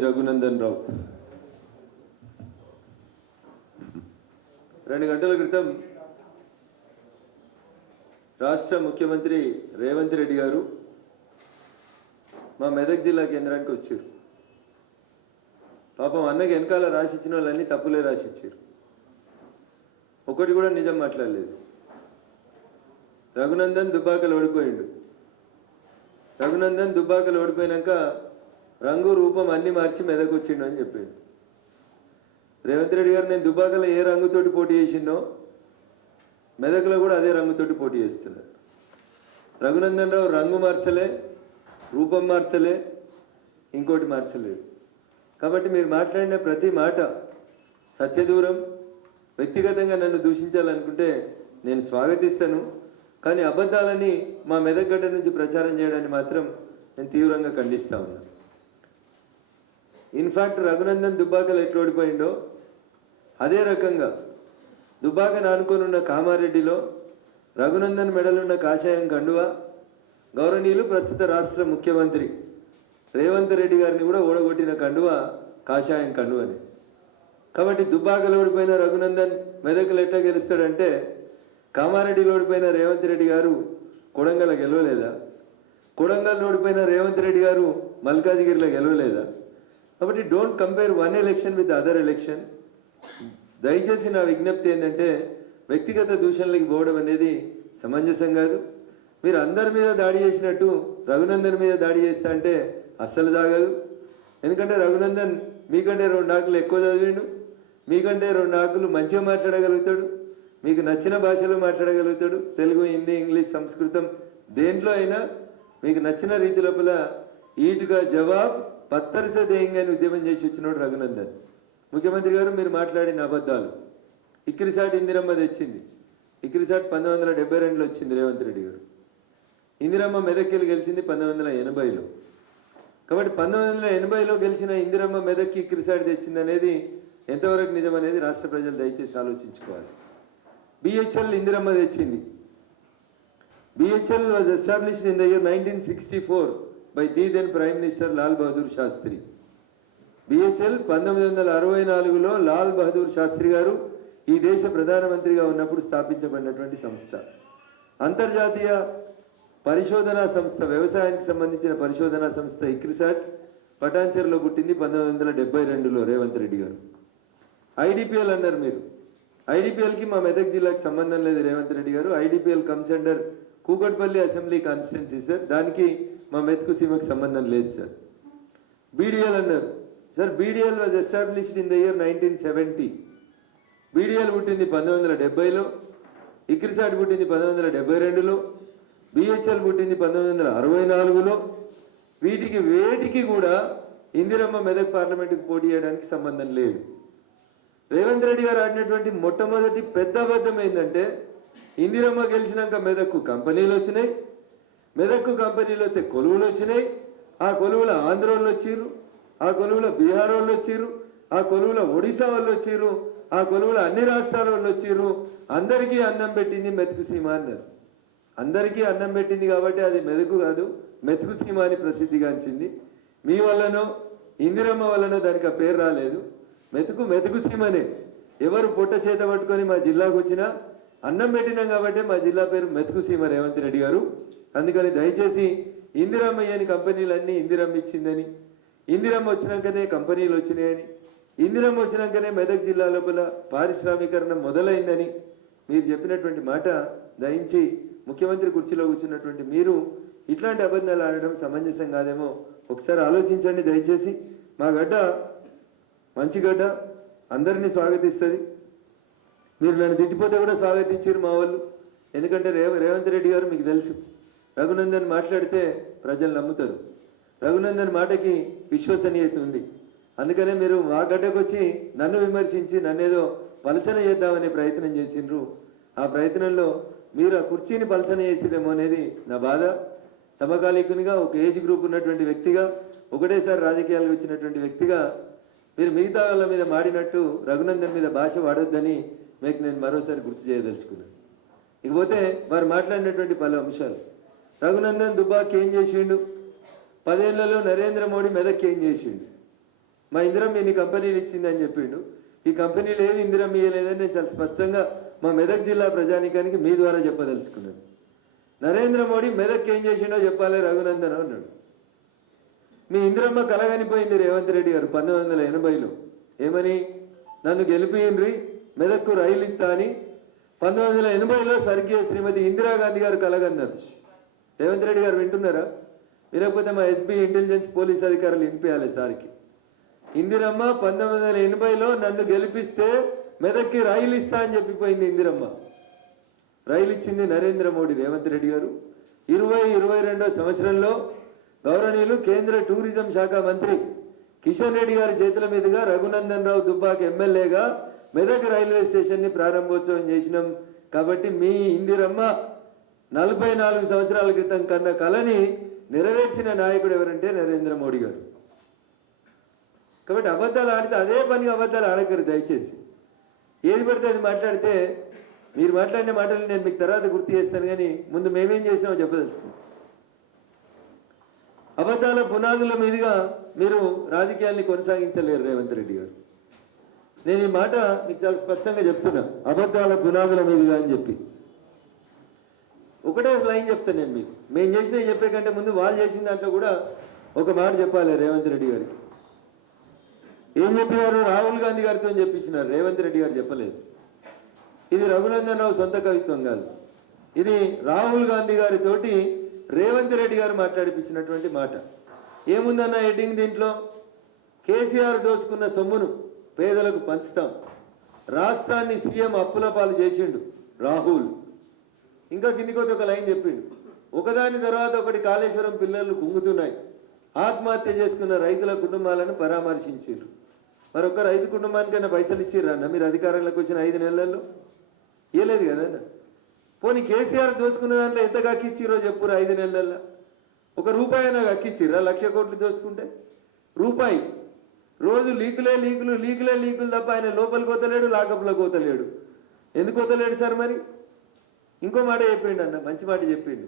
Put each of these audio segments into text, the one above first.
రఘునందన్ రావు. రెండు గంటల క్రితం రాష్ట్ర ముఖ్యమంత్రి రేవంత్ రెడ్డి గారు మా మెదక్ జిల్లా కేంద్రానికి వచ్చారు. పాపం అన్నకి వెనకాల రాసిచ్చిన వాళ్ళన్నీ తప్పులే రాసిచ్చారు. ఒకటి కూడా నిజం మాట్లాడలేదు. రఘునందన్ దుబ్బాకలు ఓడిపోయిండు. రఘునందన్ దుబ్బాకలు ఓడిపోయినాక రంగు రూపం అన్ని మార్చి మెదకొచ్చిండు అని చెప్పిండు. రేవంత్ రెడ్డి గారు నేను దుబాకలో ఏ రంగుతోటి పోటీ చేసిండో మెదక్లో కూడా అదే రంగుతోటి పోటీ చేస్తున్నారు రఘునందన్ రావు రంగు మార్చలే రూపం మార్చలే ఇంకోటి మార్చలేదు. కాబట్టి మీరు మాట్లాడిన ప్రతి మాట సత్యదూరం. వ్యక్తిగతంగా నన్ను దూషించాలనుకుంటే నేను స్వాగతిస్తాను. కానీ అబద్ధాలని మా మెదక్ గడ్డ నుంచి ప్రచారం చేయడాన్ని మాత్రం నేను తీవ్రంగా ఖండిస్తా ఉన్నాను ఇన్ఫ్యాక్ట్ రఘునందన్ దుబ్బాకలు ఎట్లా ఓడిపోయిండో? అదే రకంగా దుబ్బాకను అనుకోనున్న కామారెడ్డిలో రఘునందన్ మెడలున్న కాషాయం కండువ? గౌరవనీయులు ప్రస్తుత రాష్ట్ర ముఖ్యమంత్రి రేవంత్ రెడ్డి గారిని కూడా ఓడగొట్టిన కండువ కాషాయం కండువని. కాబట్టి దుబ్బాకలు ఓడిపోయిన రఘునందన్ మెదకులు ఎట్లా గెలుస్తాడంటే కామారెడ్డిలో ఓడిపోయిన రేవంత్ రెడ్డి గారు కొడంగల్ గెలవలేదా? కొడంగల్ ఓడిపోయిన రేవంత్ రెడ్డి గారు మల్కాజిగిరిలో గెలవలేదా? కాబట్టి don't compare one election with other election. దయచేసి నా విజ్ఞప్తి ఏంటంటే వ్యక్తిగత దూషణలకు పోవడం అనేది సమంజసం కాదు. మీరు అందరి మీద దాడి చేసినట్టు రఘునందన్ మీద దాడి చేస్తా అంటే అస్సలు సాగదు. ఎందుకంటే రఘునందన్ మీకంటే రెండు ఆకులు ఎక్కువ చదివిండు. మీకంటే రెండు ఆకులు మంచిగా మాట్లాడగలుగుతాడు. మీకు నచ్చిన భాషలో మాట్లాడగలుగుతాడు. తెలుగు హిందీ ఇంగ్లీష్ సంస్కృతం దేంట్లో అయినా మీకు నచ్చిన రీతి లోపల ఈటుగా జవాబ్ పత్తరిస దేయంగా ఉద్యమం చేసి వచ్చినోడు రఘునందన్. ముఖ్యమంత్రి గారు మీరు మాట్లాడిన అబద్ధాలు. ఇక్కిరిసాట్ ఇందిరమ్మ తెచ్చింది. ఇక్కిరిసాట్ పంతొమ్మిది వందల డెబ్బై రెండులో వచ్చింది రేవంత్ రెడ్డి గారు. ఇందిరమ్మ మెదక్కిలు గెలిచింది పంతొమ్మిది వందల ఎనభైలో. కాబట్టి పంతొమ్మిది వందల ఎనభైలో గెలిచిన ఇందిరమ్మ మెదక్కి ఇక్కిరిసాట్ తెచ్చింది అనేది ఎంతవరకు నిజం అనేది రాష్ట్ర ప్రజలు దయచేసి ఆలోచించుకోవాలి. బిహెచ్ఎల్ ఇందిరమ్మ తెచ్చింది. BHEL was established in the year nineteen sixty four by the then prime minister Lal Bahadur Shastri. BHEL పంతొమ్మిది వందల అరవై నాలుగులో లాల్ బహదూర్ శాస్త్రి గారు ఈ దేశ ప్రధానమంత్రిగా ఉన్నప్పుడు స్థాపించబడినటువంటి సంస్థ. అంతర్జాతీయ పరిశోధనా సంస్థ వ్యవసాయానికి సంబంధించిన పరిశోధనా సంస్థ ఇక్రిసాట్ పటాన్చర్లో పుట్టింది పంతొమ్మిది వందల డెబ్బై రెండులో రేవంత్ రెడ్డి గారు. ఐడిపిఎల్ అన్నారు మీరు. ఐడిపిఎల్కి మా మెదక్ జిల్లాకి సంబంధం లేదు రేవంత్ రెడ్డి గారు. IDPL comes under Kukatpally assembly constituency sir. దానికి మా మెతుకు సినిమాకి సంబంధం లేదు సార్. బీడిఎల్ అన్నారు. Sir BDL was established in the year nineteen seventy BDL పుట్టింది పంతొమ్మిది వందల డెబ్బైలో ఇక్రిసాట్ పుట్టింది పంతొమ్మిది వందల డెబ్బై రెండులో బిహెచ్ఎల్ పుట్టింది పంతొమ్మిది వందల అరవై నాలుగులో. వీటికి వేటికి కూడా ఇందిరమ్మ మెదక్ పార్లమెంటుకు పోటీ చేయడానికి సంబంధం లేదు. రేవంత్ రెడ్డి గారు ఆడినటువంటి మొట్టమొదటి పెద్ద అబద్ధం ఏంటంటే ఇందిరమ్మ గెలిచినాక మెదక్కు కంపెనీలు వచ్చినాయి మెదక్ కంపెనీలో అయితే కొలువులు వచ్చినాయి. ఆ కొలువుల ఆంధ్ర వాళ్ళు వచ్చిర్రు. ఆ కొలువుల బీహార్ వాళ్ళు వచ్చిర్రు. ఆ కొలువుల ఒడిశా వాళ్ళు వచ్చిర్రు. ఆ కొలువుల అన్ని రాష్ట్రాల వాళ్ళు వచ్చిర్రు. అందరికీ అన్నం పెట్టింది మెతుకు సీమ అన్నారు. అందరికీ అన్నం పెట్టింది కాబట్టి అది మెదకు కాదు మెతుకు సీమ అని ప్రసిద్ధిగాంచింది మీ వల్లనో ఇందిరమ్మ వల్లనో దానికి పేరు రాలేదు. మెతుకు మెతుకు సీమనే. ఎవరు పుట్ట చేత పట్టుకొని మా జిల్లాకు వచ్చినా అన్నం పెట్టినాం కాబట్టి మా జిల్లా పేరు మెతుకు సీమ రేవంత్ రెడ్డి గారు. అందుకని దయచేసి ఇందిరమ్మ అయ్యని కంపెనీలన్నీ ఇందిరమ్మ ఇచ్చిందని. ఇందిరమ్మ వచ్చినాకనే కంపెనీలు వచ్చినాయని. ఇందిరమ్మ వచ్చినాకనే మెదక్ జిల్లా లోపల పారిశ్రామీకరణ మొదలైందని మీరు చెప్పినటువంటి మాట దయించి ముఖ్యమంత్రి కుర్చీలో కూర్చున్నటువంటి మీరు ఇట్లాంటి అబద్ధాలు ఆడడం సమంజసం కాదేమో ఒకసారి ఆలోచించండి దయచేసి. మా గడ్డ మంచి గడ్డ అందరినీ స్వాగతిస్తుంది. మీరు నన్ను తిట్టిపోతే కూడా స్వాగతించారు మా వాళ్ళు. ఎందుకంటే రేవంత్ రెడ్డి గారు మీకు తెలుసు. రఘునందన్ మాట్లాడితే ప్రజలు నమ్ముతారు. రఘునందన్ మాటకి విశ్వసనీయత ఉంది. అందుకనే మీరు మా గడ్డకు వచ్చి నన్ను విమర్శించి నన్నేదో పలచన చేద్దామనే ప్రయత్నం చేసిండ్రు. ఆ ప్రయత్నంలో మీరు ఆ కుర్చీని పలచన చేసిరేమో అనేది నా బాధ. సమకాలీకునిగా ఒక ఏజ్ గ్రూప్ ఉన్నటువంటి వ్యక్తిగా ఒకటేసారి రాజకీయాలకు వచ్చినటువంటి వ్యక్తిగా మీరు మిగతా వాళ్ళ మీద మాడినట్టు రఘునందన్ మీద భాష వాడొద్దని మీకు నేను మరోసారి గుర్తు చేయదలుచుకున్నాను. ఇకపోతే వారు మాట్లాడినటువంటి పలు అంశాలు. రఘునందన్ దుబ్బాకి ఏం చేసిండు? పదేళ్ళలో నరేంద్ర మోడీ మెదక్కి ఏం చేసిండు? మా ఇందిరం మీ కంపెనీలు ఇచ్చిందని చెప్పిండు. ఈ కంపెనీలు ఏమి ఇందిరం ఇయ్యలేదని నేను చాలా స్పష్టంగా మా మెదక్ జిల్లా ప్రజానికానికి మీ ద్వారా చెప్పదలుచుకున్నాను. నరేంద్ర మోడీ మెదక్ ఏం చేసిండో చెప్పాలి రఘునందన్ అన్నాడు. మీ ఇందిరమ్మ కలగనిపోయింది రేవంత్ రెడ్డి గారు పంతొమ్మిది వందల ఎనభైలో. ఏమని? నన్ను గెలిపియండ్రి మెదక్కు రైలు ఇస్తా అని పంతొమ్మిది వందల ఎనభైలో స్వర్గీయ శ్రీమతి ఇందిరాగాంధీ గారు కలగన్నారు. రేవంత్ రెడ్డి గారు వింటున్నారా? వినకపోతే మా ఎస్బీ ఇంటెలిజెన్స్ పోలీస్ అధికారులు వినిపించాలి సార్కి. ఇందిరమ్మ పంతొమ్మిది వందల ఎనభైలో నన్ను గెలిపిస్తే మెదక్కి రైలు ఇస్తా అని చెప్పిపోయింది ఇందిరమ్మ. రైలు ఇచ్చింది నరేంద్ర మోడీ రేవంత్ రెడ్డి గారు. ఇరవై ఇరవై రెండో సంవత్సరంలో గౌరవనీయులు కేంద్ర టూరిజం శాఖ మంత్రి కిషన్ రెడ్డి గారి చేతుల మీదుగా రఘునందన్ రావు దుబ్బాకి ఎమ్మెల్యేగా మెదక్ రైల్వే స్టేషన్ని ప్రారంభోత్సవం చేసినాం. కాబట్టి మీ ఇందిరమ్మ నలభై నాలుగు సంవత్సరాల క్రితం కన్న కళని నెరవేర్చిన నాయకుడు ఎవరంటే నరేంద్ర మోడీ గారు. కాబట్టి అబద్ధాలు ఆడితే అదే పని అబద్ధాలు ఆడకరు దయచేసి. ఏది పడితే అది మాట్లాడితే మీరు మాట్లాడిన మాటలు నేను మీకు తర్వాత గుర్తు చేస్తాను కానీ ముందు మేమేం చేసినామో చెప్పదలుచుకున్నాం అబద్ధాల పునాదుల మీదుగా మీరు రాజకీయాల్ని కొనసాగించలేరు రేవంత్ రెడ్డి గారు. నేను ఈ మాట మీకు చాలా స్పష్టంగా చెప్తున్నా. అబద్ధాల పునాదుల మీదుగా అని చెప్పి. ఒకటే లైన్ చెప్తాను నేను మీకు. మేము చేసిన చెప్పే కంటే ముందు వాళ్ళు చేసిన దాంట్లో కూడా ఒక మాట చెప్పాలి రేవంత్ రెడ్డి గారికి. ఏం చెప్పినారు? రాహుల్ గాంధీ గారితో చెప్పించినారు రేవంత్ రెడ్డి గారు చెప్పలేదు. ఇది రఘునందన్ రావు సొంత కవిత్వం కాదు. ఇది రాహుల్ గాంధీ గారితోటి రేవంత్ రెడ్డి గారు మాట్లాడిపించినటువంటి మాట. ఏముందన్న హెడ్డింగ్ దీంట్లో? కేసీఆర్ దోచుకున్న సొమ్మును పేదలకు పంచుతాం. రాష్ట్రాన్ని సీఎం అప్పుల పాలు చేసిండు రాహుల్. ఇంకా కిందికోటి ఒక లైన్ చెప్పిండు. ఒకదాని తర్వాత ఒకటి కాళేశ్వరం పిల్లలు కుంగుతున్నాయి. ఆత్మహత్య చేసుకున్న రైతుల కుటుంబాలను పరామర్శించారు మరొక రైతు కుటుంబానికైనా పైసలు ఇచ్చిర్రా అన్న? మీరు అధికారంలోకి వచ్చిన ఐదు నెలల్లో? ఇవ్వలేదు కదన్న పోనీ కేసీఆర్ దోసుకున్న దాంట్లో ఎంత గక్కిచ్చిరో చెప్పురు ఐదు నెలల్లో ఒక రూపాయి అయినా కక్కిచ్చిర్రా? లక్ష కోట్లు దోసుకుంటే? రూపాయి. రోజు లీకులే లీకులు లీకులే లీకులు తప్ప ఆయన లోపలికి కోతలేడు లాకప్లో కోతలేడు ఎందుకు కోతలేడు సార్ మరి? ఇంకో మాట చెప్పిండు అన్న మంచి మాట చెప్పిండు.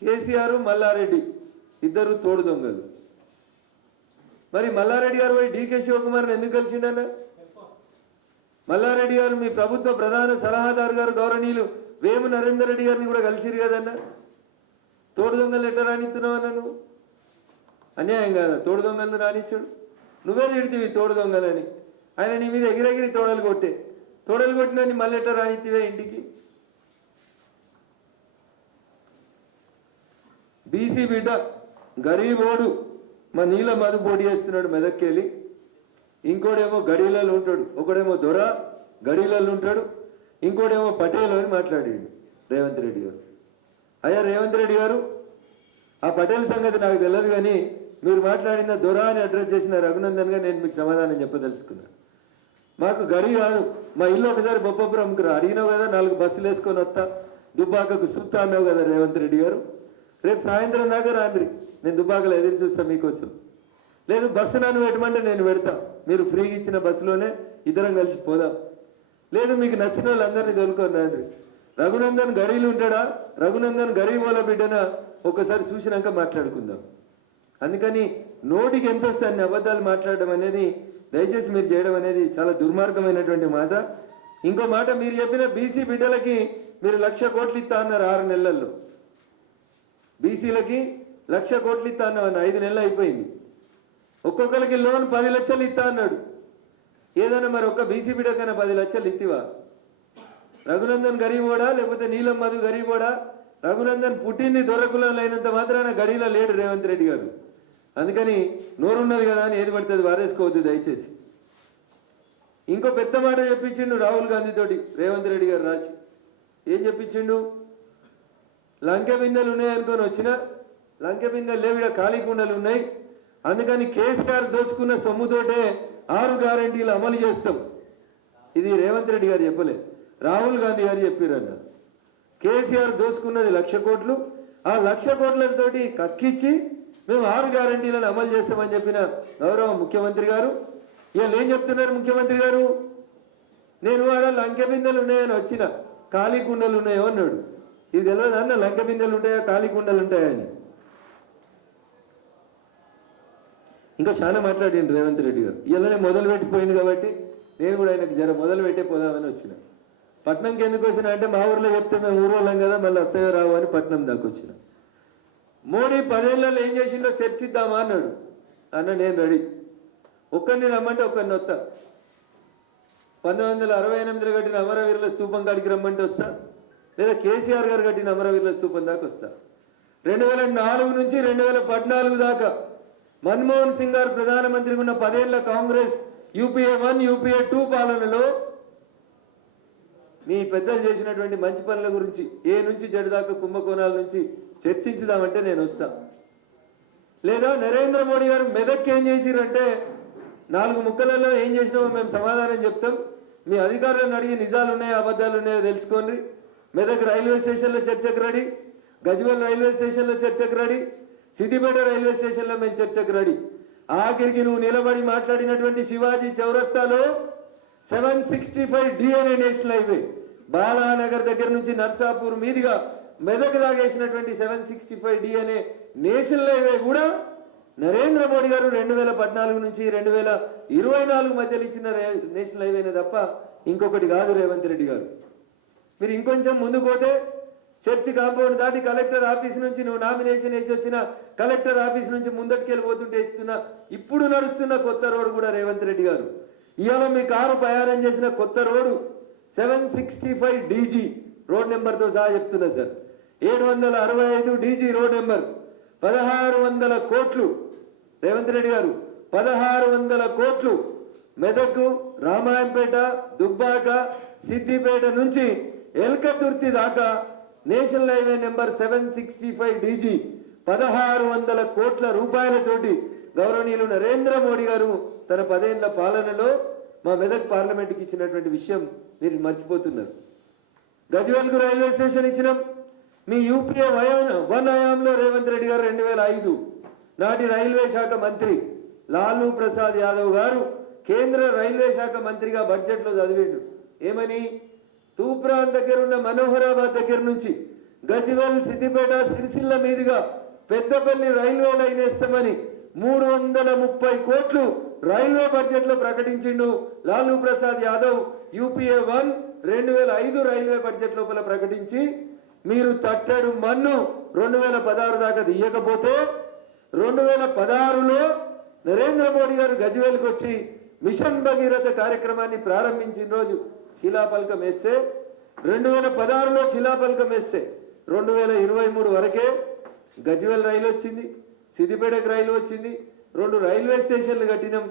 కేసీఆర్ మల్లారెడ్డి ఇద్దరు తోడు దొంగలు. మరి మల్లారెడ్డి గారు పోయి డీకే శివకుమార్ని ఎందుకు కలిసిండన్న మల్లారెడ్డి గారు మీ ప్రభుత్వ ప్రధాన సలహాదారు గారు గౌరవనీయులు వేము నరేందర్ రెడ్డి గారిని కూడా కలిసిరు కదన్న? తోడు దొంగలు ఎట్లా రానిస్తున్నావు అన్న నువ్వు? అన్యాయం కాదా తోడు దొంగలను రాణించాడు. నువ్వే తిడితివి తోడు దొంగలని. ఆయన నీ మీద ఎగిరెగిరి తోడలు కొట్టే. తోడలు కొట్టినని మళ్ళీ ఎట్లా రానిత్తివే ఇంటికి? బీసీ బిడ్డ గరీబోడు మా నీళ్ళ మధు పోటీ చేస్తున్నాడు మెదక్కెళ్ళి ఇంకోడేమో గడిలలో ఉంటాడు ఒకడేమో దొర గడిలలో ఉంటాడు ఇంకోడేమో పటేల్ అని మాట్లాడాడు రేవంత్ రెడ్డి గారు. అయ్యా రేవంత్ రెడ్డి గారు ఆ పటేల్ సంగతి నాకు తెలియదు కానీ మీరు మాట్లాడిన దొర అని అడ్రస్ చేసిన రఘునందన్గా నేను మీకు సమాధానం చెప్పదలుచుకున్నాను మాకు గడి కాదు. మా ఇల్లు ఒకసారి బొప్పపురంకి రా. అడిగినావు కదా నాలుగు బస్సులు వేసుకొని వస్తా. దుబ్బాకకు సుత్తా అన్నావు కదా రేవంత్ రెడ్డి గారు. రేపు సాయంత్రం దాకా రాండ్రి. నేను దుబ్బాకలో ఎదురు చూస్తాను మీకోసం. లేదు బస్సు నన్ను పెట్టమంటే నేను పెడతా. మీరు ఫ్రీగా ఇచ్చిన బస్సులోనే ఇద్దరం కలిసి పోదాం. లేదు మీకు నచ్చిన వాళ్ళందరినీ తోలుకొని రాండ్రి. రఘునందన్ గడిలు ఉంటాడా? రఘునందన్ గరీబోల బిడ్డన? ఒకసారి చూసినాక మాట్లాడుకుందాం. అందుకని నోటికి ఎంత వస్తే అన్ని అబద్ధాలు మాట్లాడడం అనేది దయచేసి మీరు చేయడం అనేది చాలా దుర్మార్గమైనటువంటి మాట. ఇంకో మాట మీరు చెప్పిన బీసీ బిడ్డలకి మీరు లక్ష కోట్లు ఇస్తా అన్నారు ఆరు నెలల్లో. బీసీలకి లక్ష కోట్లు ఇస్తా అన్నారు ఐదు నెలలు అయిపోయింది. ఒక్కొక్కరికి లోన్ పది లక్షలు ఇస్తా అన్నాడు. ఏదైనా మరి ఒక్క బీసీ బిడ్డకైనా పది లక్షలు ఇత్తివా? రఘునందన్ గరీబోడా లేకపోతే నీలం మధు గరీబోడా రఘునందన్ పుట్టింది దొరకులం అయినంత మాత్రాన గడిలో లేడు రేవంత్ రెడ్డి గారు. అందుకని నోరున్నది కదా అని ఏది పడుతుంది వారేసుకోవద్దు దయచేసి. ఇంకో పెద్ద మాట చెప్పించిండు రాహుల్ గాంధీ తోటి రేవంత్ రెడ్డి గారు రాసి. ఏం చెప్పించిండు? లంకె బిందెలు ఉన్నాయనుకొని వచ్చిన లంకె బిందెలు లేవు ఈడ ఖాళీ కుండలు ఉన్నాయి. అందుకని కేసీఆర్ దోచుకున్న సొమ్ముతోటే ఆరు గ్యారంటీలు అమలు చేస్తాం. ఇది రేవంత్ రెడ్డి గారు చెప్పలేదు. రాహుల్ గాంధీ గారు చెప్పారన్నారు కేసీఆర్ దోచుకున్నది లక్ష కోట్లు. ఆ లక్ష కోట్లతోటి కక్కిచ్చి మేము ఆరు గ్యారంటీలను అమలు చేస్తామని చెప్పిన గౌరవ ముఖ్యమంత్రి గారు. వీళ్ళు ఏం చెప్తున్నారు ముఖ్యమంత్రి గారు నేను ఆడ లంక బిందెలు ఉన్నాయని వచ్చిన ఖాళీ కుండలు ఉన్నాయో అన్నాడు. ఇది తెలియదు అన్న లంక బిందెలు ఉంటాయా ఖాళీ కుండలు ఉంటాయా అని? ఇంకా చాలా మాట్లాడాను రేవంత్ రెడ్డి గారు. ఇలానే మొదలు పెట్టిపోయింది కాబట్టి నేను కూడా ఆయనకు జర మొదలు పెట్టే పోదామని వచ్చిన. పట్నంకి ఎందుకు వచ్చిన అంటే మా ఊర్లో చెప్తే మేము ఊరోళ్ళం కదా మళ్ళీ అత్తయ్య రావు అని పట్నం దాకా వచ్చిన. మోడీ పదేళ్ళలో ఏం చేసిండో చర్చిద్దామా అన్నాడు. అన్న నేను రెడీ. ఒక్కరిని రమ్మంటే ఒక్కరిని వస్తా. పంతొమ్మిది వందల అరవై ఎనిమిదిలో కట్టిన అమరవీరుల స్థూపం కాడికి రమ్మంటే వస్తా. లేదా కేసీఆర్ గారు కట్టిన అమరవీరుల స్థూపం దాకా వస్తా. రెండు వేల నాలుగు నుంచి రెండు వేల పద్నాలుగు దాకా మన్మోహన్ సింగ్ గారు ప్రధానమంత్రి ఉన్న పదేళ్ళ Congress UPA one UPA two పాలనలో మీ పెద్దలు చేసినటువంటి మంచి పనుల గురించి ఏ నుంచి జడి దాకా కుంభకోణాల నుంచి చర్చించుదామంటే నేను వస్తా. లేదా నరేంద్ర మోడీ గారు మెదక్ ఏం చేసిరంటే నాలుగు ముక్కలలో ఏం చేసినామో మేము సమాధానం చెప్తాం. మీ అధికారులను అడిగి నిజాలు ఉన్నాయో అబద్ధాలు ఉన్నాయో తెలుసుకోండి. మెదక్ రైల్వే స్టేషన్లో చర్చకు రెడీ గజ్వెల్ రైల్వే స్టేషన్లో చర్చకు రెడీ సిద్దిపేట రైల్వే స్టేషన్లో మేము చర్చకు రెడీ. ఆఖరికి నువ్వు నిలబడి మాట్లాడినటువంటి శివాజీ చౌరస్తాలో seven sixty five DNA national highway Balanagar దగ్గర నుంచి నర్సాపూర్ మీదుగా మెదక్ లాగేసినటువంటి సెవెన్ సిక్స్టీ ఫైవ్ డి అనే నేషనల్ హైవే కూడా నరేంద్ర మోడీ గారు రెండు వేల పద్నాలుగు నుంచి రెండు వేల ఇరవై నాలుగు మధ్యలో ఇచ్చిన నేషనల్ హైవేనే తప్ప ఇంకొకటి కాదు రేవంత్ రెడ్డి గారు. మీరు ఇంకొంచెం ముందుకు పోతే చర్చి కాంపౌండ్ దాటి కలెక్టర్ ఆఫీస్ నుంచి నువ్వు నామినేషన్ వేసి వచ్చిన కలెక్టర్ ఆఫీస్ నుంచి ముందటికి వెళ్ళిపోతుంటే ఇస్తున్న ఇప్పుడు నడుస్తున్న కొత్త రోడ్డు కూడా రేవంత్ రెడ్డి గారు. ఇవాళ మీ కారు ప్రయాణం చేసిన కొత్త road seven sixty five DG road నెంబర్తో సహా చెప్తున్నా సార్. ఏడు వందల అరవై ఐదు డీజీ రోడ్ నెంబర్ పదహారు వందల కోట్లు. రేవంత్ రెడ్డి గారు పదహారు వందల కోట్లు. మెదక్ రామాయంపేట దుబ్బాక సిద్దిపేట నుంచి ఎల్కతుర్తి దాకా national highway number seven sixty five DG పదహారు వందల కోట్ల రూపాయలతోటి గౌరవనీయులు నరేంద్ర మోడీ గారు తన పదేళ్ళ పాలనలో మా మెదక్ పార్లమెంట్కి ఇచ్చినటువంటి విషయం మీరు మర్చిపోతున్నారు. గజ్వేల్కు రైల్వే స్టేషన్ ఇచ్చినాం. మీ యూపీఏ వయా వన్ హయాంలో రేవంత్ రెడ్డి గారు రెండు వేల ఐదు నాటి రైల్వే శాఖ మంత్రి లాలూ ప్రసాద్ యాదవ్ గారు కేంద్ర రైల్వే శాఖ మంత్రిగా బడ్జెట్లో చదివిండు. ఏమని? తూప్రాన్ దగ్గర ఉన్న మనోహరాబాద్ దగ్గర నుంచి గజ్వేల్ సిద్దిపేట సిరిసిల్ల మీదుగా పెద్దపల్లి రైల్వే లైన్ వేస్తామని మూడు వందల ముప్పై కోట్లు రైల్వే బడ్జెట్లో ప్రకటించిండు లాలూ ప్రసాద్ యాదవ్. యూపీఏ వన్ రెండు వేల ఐదు రైల్వే బడ్జెట్ లోపల ప్రకటించి మీరు తట్టడు మన్ను రెండు వేల పదహారు దాకా తీయకపోతే రెండు వేల పదహారులో నరేంద్ర మోడీ గారు గజ్వేల్కి వచ్చి మిషన్ భగీరథ కార్యక్రమాన్ని ప్రారంభించిన రోజు శిలాఫలకం వేస్తే రెండు వేల పదహారులో శిలాఫలకం వేస్తే రెండు వేల ఇరవై మూడు వరకే గజ్వేల్ రైలు వచ్చింది సిద్దిపేటకు రైలు వచ్చింది. రెండు రైల్వే స్టేషన్లు కట్టినాం.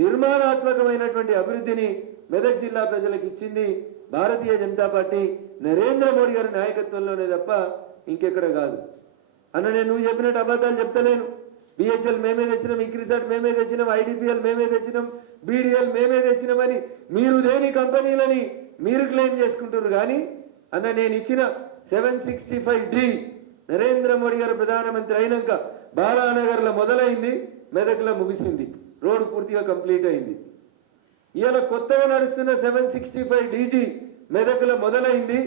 నిర్మాణాత్మకమైనటువంటి అభివృద్ధిని మెదక్ జిల్లా ప్రజలకు ఇచ్చింది భారతీయ జనతా పార్టీ నరేంద్ర మోడీ గారి నాయకత్వంలోనే తప్ప ఇంకెక్కడ కాదు. అన్న నేను నువ్వు చెప్పినట్టు అబద్ధాలు చెప్తలేను. బిహెచ్ఎల్ మేమే తెచ్చినాం ఇక్రిసాట్ మేమే తెచ్చినాం ఐడిపిఎల్ మేమే తెచ్చినాం బీడీఎల్ మేమే తెచ్చినామని మీరు దేని కంపెనీలని మీరు క్లెయిమ్ చేసుకుంటారు కానీ అన్న నేను ఇచ్చిన seven sixty five D Narendra Modi గారు ప్రధానమంత్రి అయినాక బాలానగర్లో మొదలైంది మెదక్లో ముగిసింది. రోడ్డు పూర్తిగా కంప్లీట్ అయింది. ఇవాళ కొత్తగా నడుస్తున్న సెవెన్ సిక్స్టీ ఫైవ్ డీజీ మెదక్లో మొదలైంది.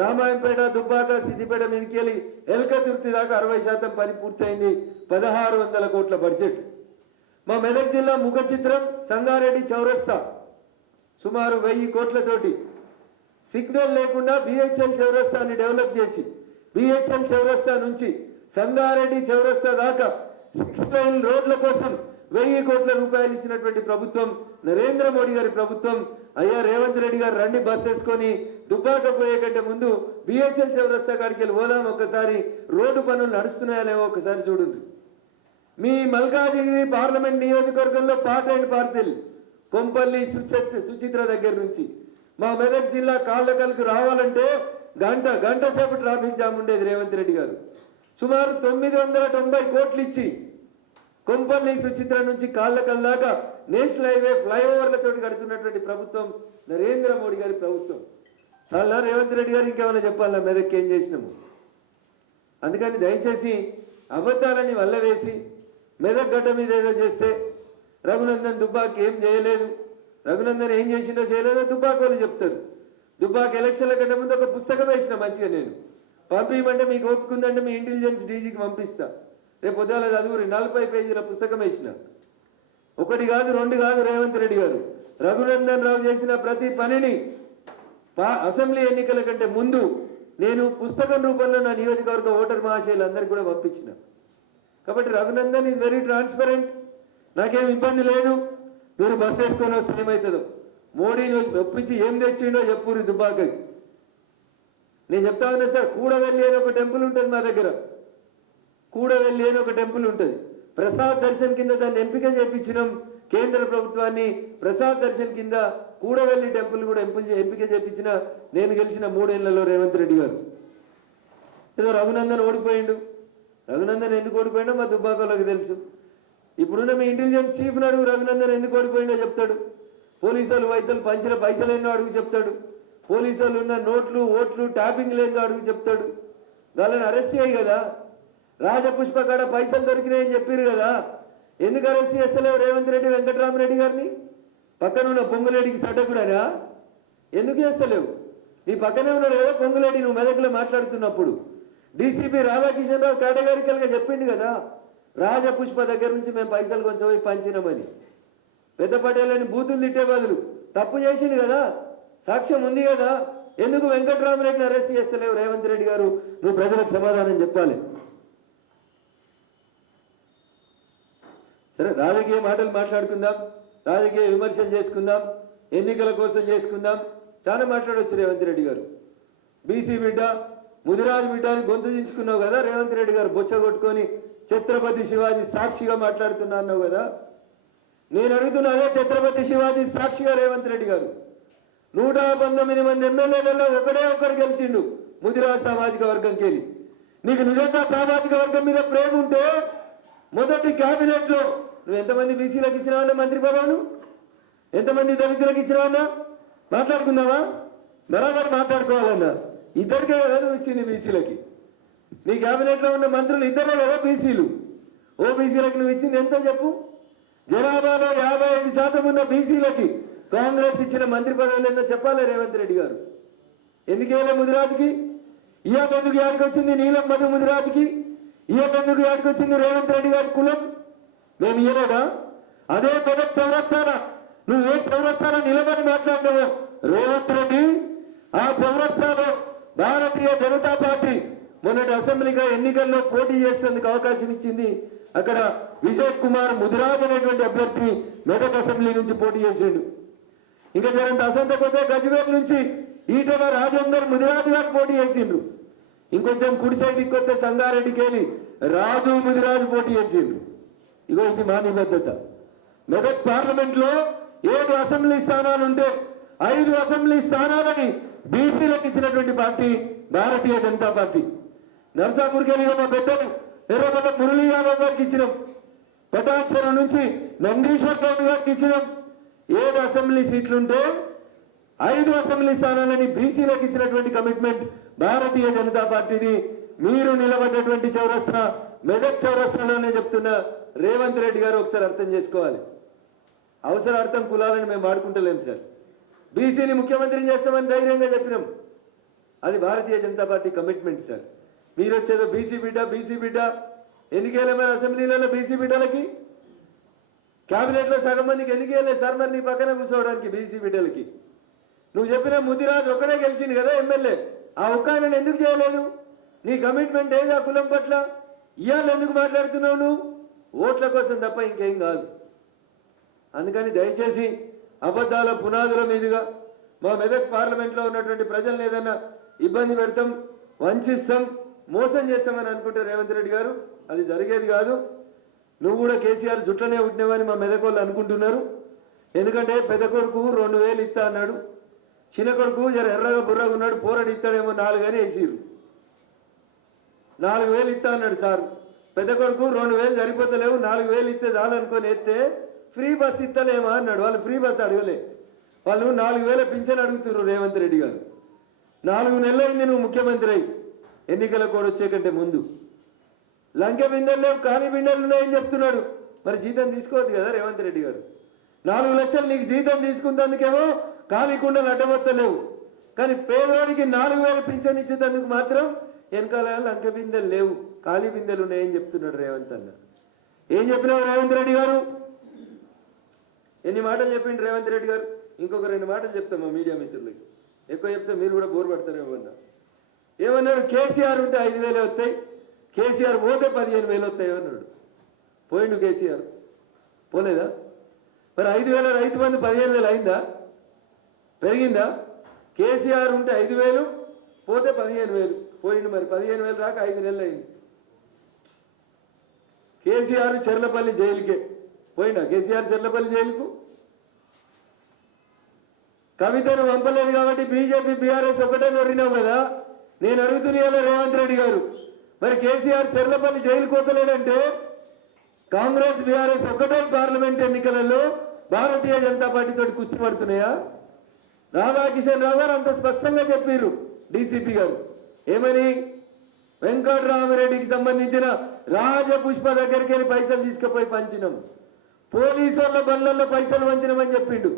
రామాయంపేట దుబ్బాక సిద్దిపేట మీదకి వెళ్ళి ఎల్కతుర్తి దాకా అరవై శాతం పని పూర్తయింది. పదహారు వందల కోట్ల బడ్జెట్. మా మెదక్ జిల్లా ముఖ చిత్రం సంగారెడ్డి చౌరస్తా. సుమారు వెయ్యి కోట్లతోటి సిగ్నల్ లేకుండా బిహెచ్ఎల్ చౌరస్తాని డెవలప్ చేసి బిహెచ్ఎల్ చౌరస్తా నుంచి సంగారెడ్డి చౌరస్తా దాకా సిక్స్ లైన్ రోడ్ల కోసం వెయ్యి కోట్ల రూపాయలు ఇచ్చినటువంటి ప్రభుత్వం నరేంద్ర మోడీ గారి ప్రభుత్వం అయ్యా రేవంత్ రెడ్డి గారు రండి బస్ వేసుకొని దుబ్బాక పోయే కంటే ముందు బిహెచ్ఎల్ చౌరస్తా కాడికి వెళ్ళి పోదాం ఒక్కసారి. రోడ్డు పనులు నడుస్తున్నాయా లేవో ఒకసారి చూడండి. మీ మల్కాజిగిరి పార్లమెంట్ నియోజకవర్గంలో part and parcel Kompally Suchitra Suchitra దగ్గర నుంచి. మా మెదక్ జిల్లా కాళ్ళకల్కి రావాలంటే గంట గంట సేపు ట్రాఫిక్ జామ్ ఉండేది రేవంత్ రెడ్డి గారు. సుమారు తొమ్మిది వందల తొంభై కోట్లు ఇచ్చి కొంపల్లి సుచిత్ర నుంచి కాళ్ళ దాకా నేషనల్ హైవే ఫ్లైఓవర్లతో కడుతున్నటువంటి ప్రభుత్వం నరేంద్ర మోడీ గారి ప్రభుత్వం. చాలా రేవంత్ రెడ్డి గారు ఇంకేమైనా చెప్పాలా మెదక్ ఏం చేసినాము? అందుకని దయచేసి అబద్ధాలని వల్లవేసి మెదక్ గడ్డ మీద ఏదో చేస్తే రఘునందన్ దుబ్బాకి ఏం చేయలేదు. రఘునందన్ ఏం చేసిండో చేయలేదో దుబ్బాక వాళ్ళు చెప్తారు. దుబ్బాకి ఎలక్షన్ల కంటే ముందు ఒక పుస్తకం వేసిన మంచిగా నేను. పంపించమంటే మీకు ఒప్పుకుందంటే మీ ఇంటెలిజెన్స్ డీజీకి పంపిస్తా. రేపు పొద్దున చదువురి నలభై పేజీల పుస్తకం వేసిన ఒకటి కాదు రెండు కాదు రేవంత్ రెడ్డి గారు. రఘునందన్ రావు చేసిన ప్రతి పనిని అసెంబ్లీ ఎన్నికల కంటే ముందు నేను పుస్తకం రూపంలో నా నియోజకవర్గ ఓటర్ మహాశయులందరికీ కూడా పంపించిన. కాబట్టి రఘునందన్ ఈజ్ వెరీ ట్రాన్స్పరెంట్ నాకేం ఇబ్బంది లేదు. మీరు బస్సు వేసుకొని వస్తే ఏమవుతుందో మోడీని ఒప్పించి ఏం తెచ్చిండో చెప్పురు దుబ్బాకకి నేను చెప్తా ఉన్నా సార్ కూడవెల్లి అని ఒక టెంపుల్ ఉంటుంది మా దగ్గర. కూడవెల్లి అని ఒక టెంపుల్ ఉంటుంది. ప్రసాద్ దర్శన్ కింద దాన్ని ఎంపిక చేపించినాం కేంద్ర ప్రభుత్వాన్ని. ప్రసాద్ దర్శన్ కింద కూడవెల్లి టెంపుల్ కూడా ఎంపిక ఎంపిక చేపించిన నేను గెలిచిన మూడేళ్ళలో రేవంత్ రెడ్డి గారు. ఏదో రఘునందన్ ఓడిపోయిండు. రఘునందన్ ఎందుకు ఓడిపోయిండో మా దుబ్బాకలోకి తెలుసు. ఇప్పుడున్న మీ ఇంటెలిజెన్స్ చీఫ్ అడుగు రఘునందన్ ఎందుకు ఓడిపోయిండో చెప్తాడు. పోలీసు వాళ్ళు పైసలు పంచిన పైసలు ఎన్నో అడుగు చెప్తాడు. పోలీసు వాళ్ళు ఉన్న నోట్లు ఓట్లు ట్యాపింగ్ లేదో అడుగు చెప్తాడు. వాళ్ళని అరెస్ట్ చేయి కదా. రాజపుష్ప కాడ పైసలు దొరికినాయని చెప్పారు కదా. ఎందుకు అరెస్ట్ చేస్తలేవు రేవంత్ రెడ్డి వెంకటరామరెడ్డి గారిని? పక్కన ఉన్న పొంగులేడికి సడ్డకుడనా? ఎందుకు చేస్తలేవు? నీ పక్కనే ఉన్నాడు ఏదో పొంగులేడి నువ్వు మెదకులో మాట్లాడుతున్నప్పుడు. డీసీపీ రాధాకిషన్ రావు కేటగారికల్గా చెప్పిండు కదా. రాజపుష్ప దగ్గర నుంచి మేము పైసలు కొంచెం పోయి పంచినామని. పెద్ద పటేలని బూతులు తిట్టే బదులు తప్పు చేసిండు కదా. సాక్ష్యం ఉంది కదా. ఎందుకు వెంకటరామరెడ్డిని అరెస్ట్ చేస్తలేవు రేవంత్ రెడ్డి గారు? నువ్వు ప్రజలకు సమాధానం చెప్పాలి. సరే రాజకీయ మాటలు మాట్లాడుకుందాం రాజకీయ విమర్శలు చేసుకుందాం ఎన్నికల కోసం చేసుకుందాం. చాలా మాట్లాడొచ్చు రేవంత్ రెడ్డి గారు. బీసీ బిడ్డ ముదిరాజు బిడ్డ అని గొంతు దించుకున్నావు కదా రేవంత్ రెడ్డి గారు బొచ్చ కొట్టుకొని ఛత్రపతి శివాజీ సాక్షిగా మాట్లాడుతున్నా కదా. నేను అడుగుతున్న అదే ఛత్రపతి శివాజీ సాక్షిగా రేవంత్ రెడ్డి గారు. నూట పంతొమ్మిది మంది ఎమ్మెల్యేలలో ఒకడే ఒకడు గెలిచిండు ముదిరాజ్ సామాజిక వర్గంకి నీకు నిజంగా సామాజిక వర్గం మీద ప్రేమ ఉంటే మొదటి క్యాబినెట్లో నువ్వు ఎంతమంది బీసీలకు ఇచ్చినావన్నా మంత్రి పదవులు ఎంతమంది దళితులకు ఇచ్చినావన్నా? మాట్లాడుకుందావా బరాబర్ మాట్లాడుకోవాలన్నా. ఇద్దరికే కదా నువ్వు ఇచ్చింది బీసీలకి. నీ క్యాబినెట్లో ఉన్న మంత్రులు ఇద్దరే కదా బీసీలు. ఓబీసీలకు నువ్వు ఇచ్చింది ఎంతో చెప్పు. జనాభాలో యాభై ఐదు శాతం ఉన్న బీసీలకి కాంగ్రెస్ ఇచ్చిన మంత్రి పదవులు ఎన్నో చెప్పాలి రేవంత్ రెడ్డి గారు. ఎందుకు వేలే ముదిరాజుకి? ఇయ్యాక ఎందుకు యాడికి వచ్చింది నీలం మధు ముదిరాజుకి. ఇయ్యాక ఎందుకు యాడికి వచ్చింది? రేవంత్ రెడ్డి గారి కులం. మేము ఇవ్వలేదా అదే మొదటి చౌరస్తాన. నువ్వు ఏ చౌరస్తాన నిలబడి మాట్లాడినావు? రేవంత్ రెడ్డి ఆ చౌరస్తాలో భారతీయ జనతా పార్టీ మొన్నటి అసెంబ్లీగా ఎన్నికల్లో పోటీ చేసేందుకు అవకాశం ఇచ్చింది. అక్కడ విజయ్ కుమార్ ముదిరాజ్ అనేటువంటి అభ్యర్థి మెదక్ అసెంబ్లీ నుంచి పోటీ చేసిండు. ఇంకా జరంత అసంత కొద్ది గజ్వేల్ నుంచి ఈటల రాజేందర్ ముదిరాజ్ గారు పోటీ చేసిండ్రు ఇంకొంచెం కుడి సైడ్ ఇంకొస్తే సంగారెడ్డికి వెళ్ళి రాజు ముదిరాజు పోటీ చేసిండ్రు. ఇగో ఇది మా నిబద్ధత. మెదక్ పార్లమెంట్లో ఏడు అసెంబ్లీ స్థానాలు ఉంటే ఐదు అసెంబ్లీ స్థానాలని బీసీలకు ఇచ్చినటువంటి పార్టీ భారతీయ జనతా పార్టీ. నర్సాపూర్కి వెళ్ళిన మా పెద్దలు ఎర్రమల్ల మురళీ యాదవ్ గారికి ఇచ్చినాం. పటాచరం నుంచి నందీశ్వర్ గౌడ్ గారికి ఇచ్చినాం. ఏడు అసెంబ్లీ సీట్లుంటే ఐదు అసెంబ్లీ స్థానాలని బీసీలకు ఇచ్చినటువంటి కమిట్మెంట్ భారతీయ జనతా పార్టీది. మీరు నిలబడ్డటువంటి చౌరస్తా మెదక్ చౌరస్తాలోనే చెప్తున్న రేవంత్ రెడ్డి గారు ఒకసారి అర్థం చేసుకోవాలి. అవసరార్థం కులాలని మేము వాడుకుంటలేం సార్. బీసీని ముఖ్యమంత్రిని చేస్తామని ధైర్యంగా చెప్పినాం. అది Bharatiya Janata party commitment sir. మీరు వచ్చేదో బీసీ బిడ్డ బీసీ బిడ్డ. ఎందుకు అసెంబ్లీలలో బీసీ బిడ్డలకి? క్యాబినెట్ సగం మందికి ఎందుకు సార్ మరి నీ పక్కన కూర్చోవడానికి బీసీ బిడ్డలకి? నువ్వు చెప్పిన ముదిరాజు ఒక్కడే గెలిచింది కదా ఎమ్మెల్యే. ఆ ఒక్క ఆయన ఎందుకు చేయలేదు? నీ కమిట్మెంట్ ఏది ఆ కులం పట్ల? ఇవాళ ఎందుకు మాట్లాడుతున్నావు నువ్వు? ఓట్ల కోసం తప్ప ఇంకేం కాదు. అందుకని దయచేసి అబద్ధాల పునాదుల మీదుగా మా మెదక్ పార్లమెంట్లో ఉన్నటువంటి ప్రజల్ని ఏదైనా ఇబ్బంది పెడతాం వంచిస్తాం మోసం చేస్తామని అనుకుంటే రేవంత్ రెడ్డి గారు అది జరిగేది కాదు. నువ్వు కూడా కేసీఆర్ జుట్లనే ఉంటున్నావని మా మెదక్ వాళ్ళు అనుకుంటున్నారు. ఎందుకంటే పెద్ద కొడుకు రెండు వేలు ఇస్తా అన్నాడు. చిన్న కొడుకు జర ఎర్రగా బుర్రగా ఉన్నాడు పోరాడి ఇస్తాడేమో నాలుగు అని వేసిరు నాలుగు వేలు ఇస్తా అన్నాడు సార్. పెద్ద కొడుకు రెండు వేలు సరిపోతలేవు నాలుగు వేలు ఇస్తే చాలు అనుకొని ఎత్తే ఫ్రీ బస్ ఇస్తలేమా అన్నాడు. వాళ్ళు ఫ్రీ బస్ అడగలే. వాళ్ళు నాలుగు వేల పింఛన్ అడుగుతున్నారు రేవంత్ రెడ్డి గారు. నాలుగు నెలలు అయింది నువ్వు ముఖ్యమంత్రి అయి ఎన్నికల కూడా వచ్చే కంటే ముందు. లంక బిందెలు లేవు ఖాళీ బిందెలు ఉన్నాయని చెప్తున్నాడు. మరి జీతం తీసుకోవద్దు కదా రేవంత్ రెడ్డి గారు. నాలుగు లక్షలు నీకు జీతం తీసుకుందందుకేమో ఖాళీ కుండలు అడ్డమొత్తలేవు కానీ పేదవాడికి నాలుగు వేల పింఛన్ ఇచ్చేందుకు మాత్రం వెనకాల లంకె బిందెలు లేవు. ఖాళీ బిందెలు ఉన్నాయని చెప్తున్నాడు రేవంత్ అన్న. ఏం చెప్పినావు రేవంత్ రెడ్డి గారు? ఎన్ని మాటలు చెప్పిండు రేవంత్ రెడ్డి గారు? ఇంకొక రెండు మాటలు చెప్తాం మా మీడియా మిత్రులకి. ఎక్కువ చెప్తే మీరు కూడా బోర్ పడతారేమో అన్నా. ఏమన్నాడు? కేసీఆర్ ఉంటే ఐదు వేలు వస్తాయి. కేసీఆర్ పోతే పదిహేను వేలు వస్తాయి అన్నాడు. పోయిండు కేసీఆర్. పోలేదా? మరి ఐదు వేల రైతు మంది పదిహేను వేలు అయిందా? పెరిగిందా? కేసీఆర్ ఉంటే ఐదు వేలు పోతే పదిహేను వేలు. పోయిండు మరి పదిహేను వేలు రాక ఐదు నెలలు అయింది. కేసీఆర్ చెర్లపల్లి జైలుకే. పోయిండా కేసీఆర్ చెర్లపల్లి జైలుకు? కవితను పంపలేదు కాబట్టి బీజేపీ బీఆర్ఎస్ ఒకటే నొరినాం కదా. నేను అడుగుతున్నా రేవంత్ రెడ్డి గారు మరి కేసీఆర్ చెర్లపల్లి జైలు కోతలేడంటే కాంగ్రెస్ బీఆర్ఎస్ ఒకటే పార్లమెంట్ ఎన్నికలలో భారతీయ జనతా పార్టీతో కుస్తీ పడుతున్నాయా? రాధాకిషన్ రావు గారు అంత స్పష్టంగా చెప్పారు డీసీపీ గారు. ఏమని? వెంకటరామరెడ్డికి సంబంధించిన రాజపుష్ప దగ్గరికి వెళ్ళి పైసలు తీసుకుపోయి పంచినాం. పోలీసు వాళ్ళ బండ్లలో పైసలు పంచినామని చెప్పిండు.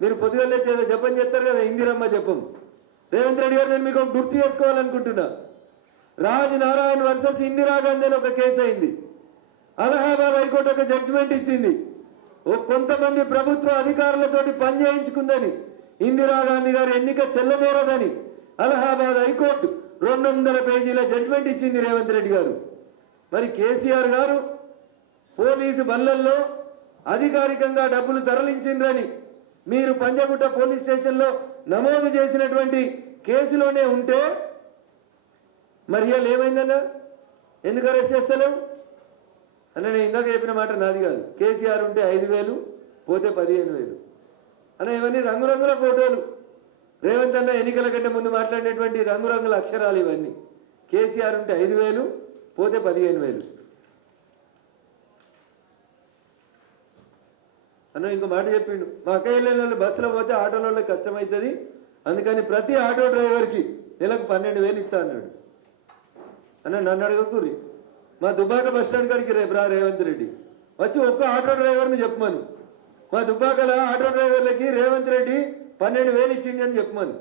మీరు పొద్దుగల జపం చేస్తారు కదా ఇందిరమ్మ జపం. రేవంత్ రెడ్డి గారు నేను మీకు గుర్తు చేసుకోవాలనుకుంటున్నా. రాజ్ నారాయణ వర్సెస్ ఇందిరాగాంధీ అని ఒక కేసు అయింది. అలహాబాద్ హైకోర్టు ఒక జడ్జిమెంట్ ఇచ్చింది. ఓ కొంతమంది ప్రభుత్వ అధికారులతోటి పని చేయించుకుందని ఇందిరాగాంధీ గారి ఎన్నిక చెల్లనేరదని అలహాబాద్ హైకోర్టు రెండు వందల పేజీల జడ్జిమెంట్ ఇచ్చింది రేవంత్ రెడ్డి గారు. మరి కేసీఆర్ గారు పోలీసు బళ్ళల్లో అధికారికంగా డబ్బులు తరలించిండ్రని మీరు పంజగుట్ట పోలీస్ స్టేషన్లో నమోదు చేసినటువంటి కేసులోనే ఉంటే మరి ఇవాళ ఏమైందన్నా? ఎందుకు అరెస్ట్ చేస్తలేవు? అన్న నేను ఇందాక చెప్పిన మాట నాది కాదు. కేసీఆర్ ఉంటే ఐదు వేలు పోతే పదిహేను వేలు. అన్న ఇవన్నీ రంగురంగుల ఫోటోలు. రేవంత్ అన్న ఎన్నికల కంటే ముందు మాట్లాడినటువంటి రంగురంగుల అక్షరాలు ఇవన్నీ. కేసీఆర్ ఉంటే ఐదు వేలు పోతే పదిహేను వేలు. అన్న ఇంకో మాట చెప్పిండు మా అక్క వెళ్ళిన వాళ్ళు బస్సులో పోతే ఆటోలలో కష్టమవుతుంది అందుకని ప్రతి ఆటో డ్రైవర్కి నెలకు పన్నెండు వేలు ఇస్తా అన్నాడు. అన్న నన్ను అడగకూరి మా దుబాక బస్ స్టాండ్ కాడికి రేపు రా రేవంత్ రెడ్డి. వచ్చి ఒక్క ఆటో డ్రైవర్ని చెప్పమను. మా దుబ్బాకల ఆటో డ్రైవర్లకి రేవంత్ రెడ్డి పన్నెండు వేలు ఇచ్చిండి అని చెప్పమని.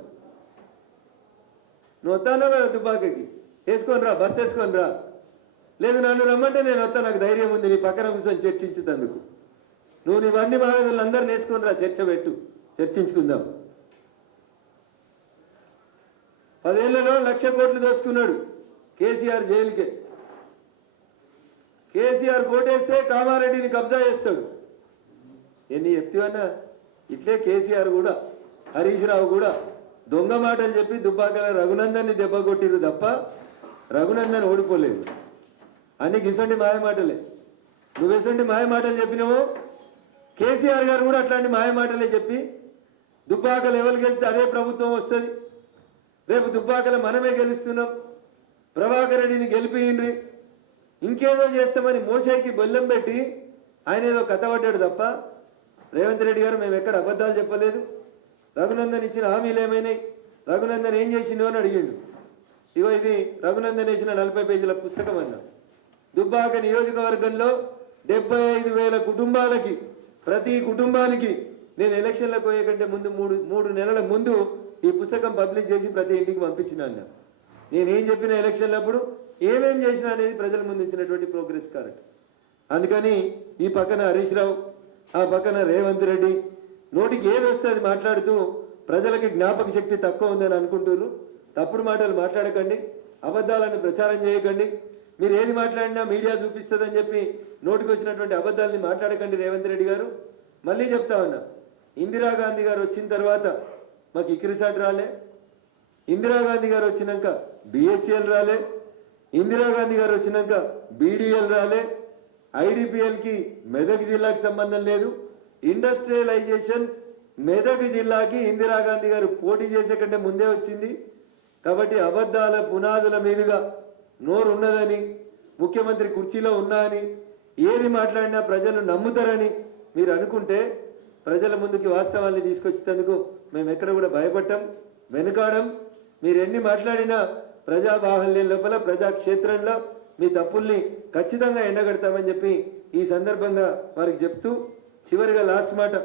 నువ్వు వస్తానో కదా దుబ్బాకకి? వేసుకొని రా బస్ వేసుకొని రా. లేదు నన్ను రమ్మంటే నేను వస్తా నాకు ధైర్యం ఉంది నీ పక్కన కూర్చొని చర్చించుతందుకు. నువ్వు నీ మంది మహారాజులు అందరిని వేసుకొని రా చర్చ పెట్టు చర్చించుకుందాం. పదేళ్ళలో లక్ష కోట్లు దోచుకున్నాడు కేసీఆర్ జైలుకే. కేసీఆర్ కోటేస్తే కామారెడ్డిని కబ్జా చేస్తాడు. ఎన్ని చెప్తేవన్నా? ఇట్లే కేసీఆర్ కూడా హరీష్ రావు కూడా దొంగ మాటలు చెప్పి దుబ్బాకల రఘునందన్ని దెబ్బ కొట్టిరు తప్ప రఘునందన్ ఓడిపోలేదు. అన్ని గిసండి మాయ మాటలే నువ్వేసండి మాయ మాటలు చెప్పినావు? కేసీఆర్ గారు కూడా అట్లాంటి మాయ మాటలే చెప్పి దుబ్బాకలు ఎవరు గెలిస్తే అదే ప్రభుత్వం వస్తుంది. రేపు దుబ్బాకలు మనమే గెలుస్తున్నాం. ప్రభాకర్ రెడ్డిని గెలిపియండ్రి ఇంకేదో చేస్తామని మోసేకి బెల్లం పెట్టి ఆయన ఏదో కథ పడ్డాడు తప్ప రేవంత్ రెడ్డి గారు మేము ఎక్కడ అబద్ధాలు చెప్పలేదు. రఘునందన్ ఇచ్చిన హామీలు ఏమైనాయి? రఘునందన్ ఏం చేసిండు అని అడిగిండు. ఇగో ఇది రఘునందన్ ఇచ్చిన నలభై పేజీల పుస్తకం అన్న. దుబ్బాక నియోజకవర్గంలో డెబ్బై ఐదు వేల కుటుంబాలకి ప్రతి కుటుంబానికి నేను ఎలక్షన్లకు పోయే కంటే ముందు మూడు మూడు నెలల ముందు ఈ పుస్తకం పబ్లిష్ చేసి ప్రతి ఇంటికి పంపించిన అన్న. నేనేం చెప్పిన ఎలక్షన్లప్పుడు ఏమేం చేసినా అనేది ప్రజల ముందు ఇచ్చినటువంటి ప్రోగ్రెస్ కార్డ్. అందుకని ఈ పక్కన హరీష్ రావు ఆ పక్కన రేవంత్ రెడ్డి నోటికి ఏది వస్తే అది మాట్లాడుతూ ప్రజలకి జ్ఞాపక శక్తి తక్కువ ఉందని అనుకుంటున్నారు తప్పుడు మాటలు మాట్లాడకండి అబద్ధాలను ప్రచారం చేయకండి. మీరు ఏది మాట్లాడినా మీడియా చూపిస్తుందని చెప్పి నోటికి వచ్చినటువంటి అబద్ధాలని మాట్లాడకండి రేవంత్ రెడ్డి గారు. మళ్ళీ చెప్తా ఉన్నా ఇందిరాగాంధీ గారు వచ్చిన తర్వాత మాకు ఇక్రిసాట్ రాలే. ఇందిరాగాంధీ గారు వచ్చినాక బిహెచ్ఎల్ రాలే. ఇందిరాగాంధీ గారు వచ్చినాక బీడీఎల్ రాలే. ఐడిపిఎల్కి మెదక్ జిల్లాకి సంబంధం లేదు. ఇండస్ట్రియలైజేషన్ మెదక్ జిల్లాకి ఇందిరాగాంధీ గారు పోటీ చేసే కంటే ముందే వచ్చింది. కాబట్టి అబద్ధాల పునాదుల మీదుగా నోరు ఉన్నదని ముఖ్యమంత్రి కుర్చీలో ఉన్నా అని ఏది మాట్లాడినా ప్రజలు నమ్ముతారని మీరు అనుకుంటే ప్రజల ముందుకి వాస్తవాన్ని తీసుకొచ్చేందుకు మేము ఎక్కడ కూడా భయపడటం వెనుకాడం. మీరు ఎన్ని మాట్లాడినా ప్రజా బాహల్యం లోపల ప్రజా క్షేత్రంలో మీ తప్పుల్ని ఖచ్చితంగా ఎండగడతామని చెప్పి ఈ సందర్భంగా వారికి చెప్తూ చివరిగా లాస్ట్ మాట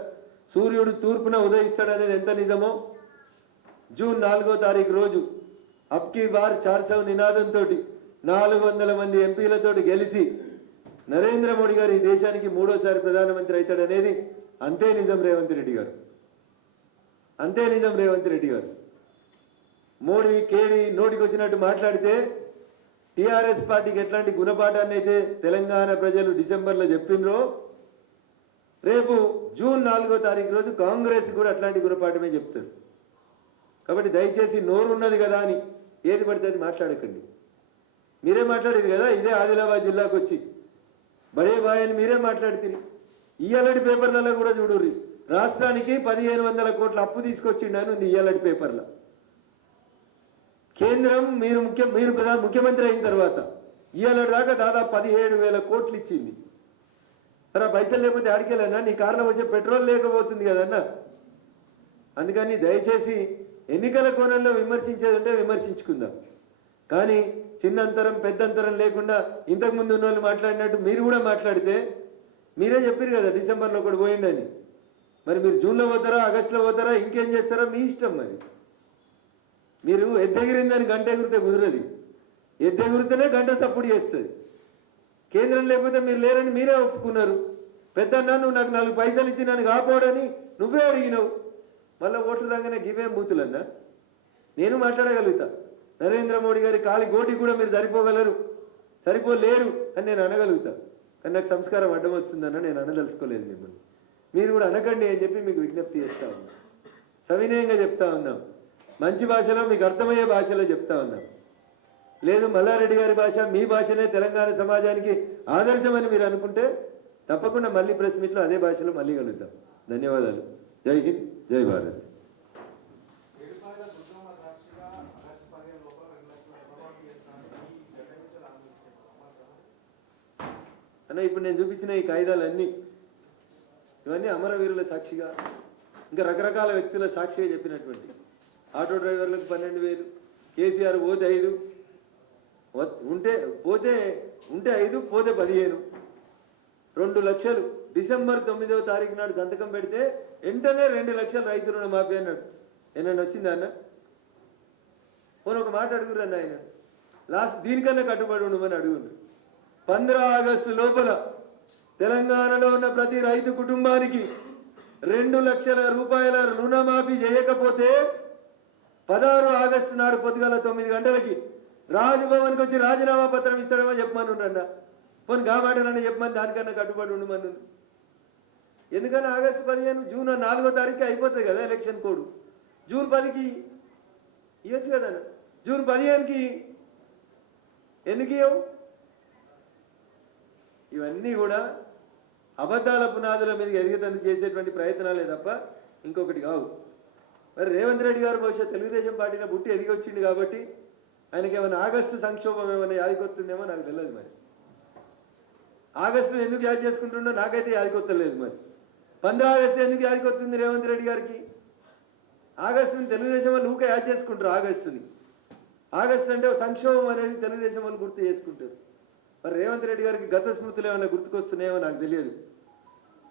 సూర్యుడు తూర్పున ఉదయిస్తాడనేది ఎంత నిజమో జూన్ నాలుగో తారీఖు రోజు అప్కీ బార్ చార్సవ్ నినాదంతో నాలుగు వందల మంది ఎంపీలతోటి గెలిచి నరేంద్ర మోడీ గారు ఈ దేశానికి మూడోసారి ప్రధానమంత్రి అవుతాడనేది అంతే నిజం రేవంత్ రెడ్డి గారు. అంతే నిజం రేవంత్ రెడ్డి గారు. మోడీ కేడి నోటికి వచ్చినట్టు మాట్లాడితే టీఆర్ఎస్ పార్టీకి ఎట్లాంటి గుణపాఠాన్ని అయితే తెలంగాణ ప్రజలు డిసెంబర్లో చెప్పిండ్రో రేపు జూన్ నాలుగో తారీఖు రోజు కాంగ్రెస్ కూడా అట్లాంటి గుణపాఠమే చెప్తారు. కాబట్టి దయచేసి నోరు ఉన్నది కదా అని ఏది పడితే అది మాట్లాడకండి. మీరే మాట్లాడారు కదా ఇదే ఆదిలాబాద్ జిల్లాకు వచ్చి. బడే బాయ్ అని మీరే మాట్లాడుతుంది ఇయ్యాలటి పేపర్లలో కూడా చూడుర్రి. రాష్ట్రానికి పదిహేను వందల కోట్ల అప్పు తీసుకొచ్చిండని ఉంది ఇయ్యాలటి పేపర్లో. కేంద్రం మీరు ముఖ్య మీరు ప్రధాన ముఖ్యమంత్రి అయిన తర్వాత ఇవాళ దాకా దాదాపు పదిహేడు వేల కోట్లు ఇచ్చింది. మరి పైసలు లేకపోతే ఆడికెళ్ళన్నా నీ కారణం వచ్చే పెట్రోల్ లేకపోతుంది కదన్నా? అందుకని దయచేసి ఎన్నికల కోణంలో విమర్శించేదంటే విమర్శించుకుందాం. కానీ చిన్నంతరం పెద్దంతరం లేకుండా ఇంతకు ముందు ఉన్న వాళ్ళు మాట్లాడినట్టు మీరు కూడా మాట్లాడితే మీరే చెప్పారు కదా డిసెంబర్లో ఒకటి పోయిండని. మరి మీరు జూన్లో పోతారా ఆగస్టులో పోతారా ఇంకేం చేస్తారా? మీ ఇష్టం మరి. మీరు ఎద్దెగిరిందని గంట ఎగిరితే కుదరదు. ఎద్దెగిరితేనే గంట సప్పుడు చేస్తుంది. కేంద్రం లేకపోతే మీరు లేరని మీరే ఒప్పుకున్నారు. పెద్దన్నా నువ్వు నాకు నాలుగు పైసలు ఇచ్చి నన్ను కాపాడని నువ్వే అడిగినావు. మళ్ళీ ఓట్లు రాగానే గివేం బూతులన్నా? నేను మాట్లాడగలుగుతా. నరేంద్ర మోడీ గారి కాలి గోటి కూడా మీరు సరిపోగలరు. సరిపోలేరు అని నేను అనగలుగుతా. కానీ నాకు సంస్కారం అడ్డం వస్తుందన్న నేను అనదలుచుకోలేదు మిమ్మల్ని. మీరు కూడా అనకండి అని చెప్పి మీకు విజ్ఞప్తి చేస్తా ఉన్నాం. సవినయంగా చెప్తా ఉన్నాం. మంచి భాషలో మీకు అర్థమయ్యే భాషలో చెప్తా ఉన్నాం. లేదు మల్లారెడ్డి గారి భాష మీ భాషనే తెలంగాణ సమాజానికి ఆదర్శమని మీరు అనుకుంటే తప్పకుండా మళ్ళీ ప్రెస్ మీట్లో అదే భాషలో మళ్ళీ కలుద్దాం. ధన్యవాదాలు. జై హింద్ జై భారత్. అన్న ఇప్పుడు నేను చూపించిన ఈ కాగితాలన్నీ ఇవన్నీ అమరవీరుల సాక్షిగా ఇంకా రకరకాల వ్యక్తుల సాక్షిగా చెప్పినటువంటి ఆటో డ్రైవర్లకు పన్నెండు వేలు కేసీఆర్ పోతే ఐదు ఉంటే పోతే ఉంటే ఐదు పోతే పదిహేను. రెండు లక్షలు. డిసెంబర్ తొమ్మిదవ తారీఖు నాడు సంతకం పెడితే వెంటనే రెండు లక్షలు రైతు రుణమాఫీ అన్నాడు. ఏమన్నా వచ్చిందా అన్న? పోను ఒక మాట అడుగురు అన్న ఆయన. లాస్ట్ దీనికన్నా కట్టుబడి ఉండమని అడుగుంది పంద్రా ఆగస్టు లోపల తెలంగాణలో ఉన్న ప్రతి రైతు కుటుంబానికి రెండు లక్షల రూపాయల రుణమాఫీ చేయకపోతే పదహారు ఆగస్టు నాడు పొద్దుగల తొమ్మిది గంటలకి రాజ్భవన్కి వచ్చి రాజీనామా పత్రం ఇస్తాడేమో చెప్పమని పోనీ గా చెప్పమని దానికన్నా కట్టుబడి ఉండమను ఎందుకని ఆగస్టు పదిహేను జూన్ నాలుగో తారీఖు అయిపోతుంది కదా ఎలక్షన్ కోడ్. జూన్ పదికి ఇవ్వచ్చు కదా జూన్ పదిహేనుకి ఎందుకు ఇవ్వవు ఇవన్నీ కూడా అబద్ధాల పునాదుల మీద ఎదిగేందుకు చేసేటువంటి ప్రయత్నాలే తప్ప ఇంకొకటి కావు. మరి రేవంత్ రెడ్డి గారు బహుశా తెలుగుదేశం పార్టీలో పుట్టి ఎదిగి వచ్చింది కాబట్టి ఆయనకి ఏమైనా ఆగస్టు సంక్షోభం ఏమైనా యాదికొస్తుందేమో నాకు తెలియదు మరి. ఆగస్టులో ఎందుకు యాది చేసుకుంటుండో నాకైతే యాదికొత్తలేదు మరి. పంద్రా ఆగస్టు ఎందుకు యాదికొస్తుంది రేవంత్ రెడ్డి గారికి? ఆగస్టుని తెలుగుదేశం వాళ్ళు ఊకే యాడ్ చేసుకుంటారు ఆగస్టుని. ఆగస్టు అంటే సంక్షోభం అనేది తెలుగుదేశం వాళ్ళు గుర్తు చేసుకుంటారు. మరి రేవంత్ రెడ్డి గారికి గత స్మృతులు ఏమైనా గుర్తుకొస్తున్నాయేమో నాకు తెలియదు.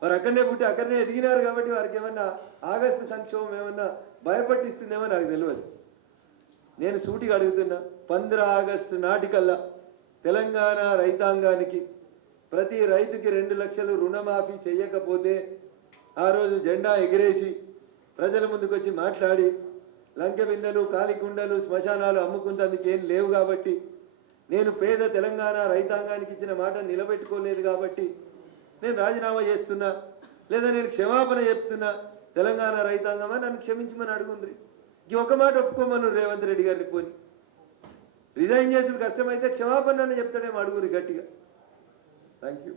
వారు అక్కడనే పుట్టి అక్కడనే ఎదిగినారు కాబట్టి వారికి ఏమన్నా ఆగస్టు సంక్షోభం ఏమన్నా భయపట్టిస్తుందేమో నాకు తెలియదు. నేను సూటిగా అడుగుతున్నా పంద్ర ఆగస్టు నాటికల్లా తెలంగాణ రైతాంగానికి ప్రతి రైతుకి రెండు లక్షలు రుణమాఫీ చేయకపోతే ఆ రోజు జెండా ఎగిరేసి ప్రజల ముందుకు వచ్చి మాట్లాడి లంక బిందెలు కాలికుండలు శ్మశానాలు అమ్ముకుంటందుకు ఏం లేవు కాబట్టి నేను పేద తెలంగాణ రైతాంగానికి ఇచ్చిన మాట నిలబెట్టుకోలేదు కాబట్టి నేను రాజీనామా చేస్తున్నా లేదా నేను క్షమాపణ చెప్తున్నా తెలంగాణ రైతాంగమా నన్ను క్షమించమని అడుగుండ్రి. ఈ ఒక్క మాట ఒప్పుకోమను రేవంత్ రెడ్డి గారిని పోని. రిజైన్ చేసిన కష్టమైతే క్షమాపణ అని చెప్తాడేమో అడుగురి గట్టిగా. Thank you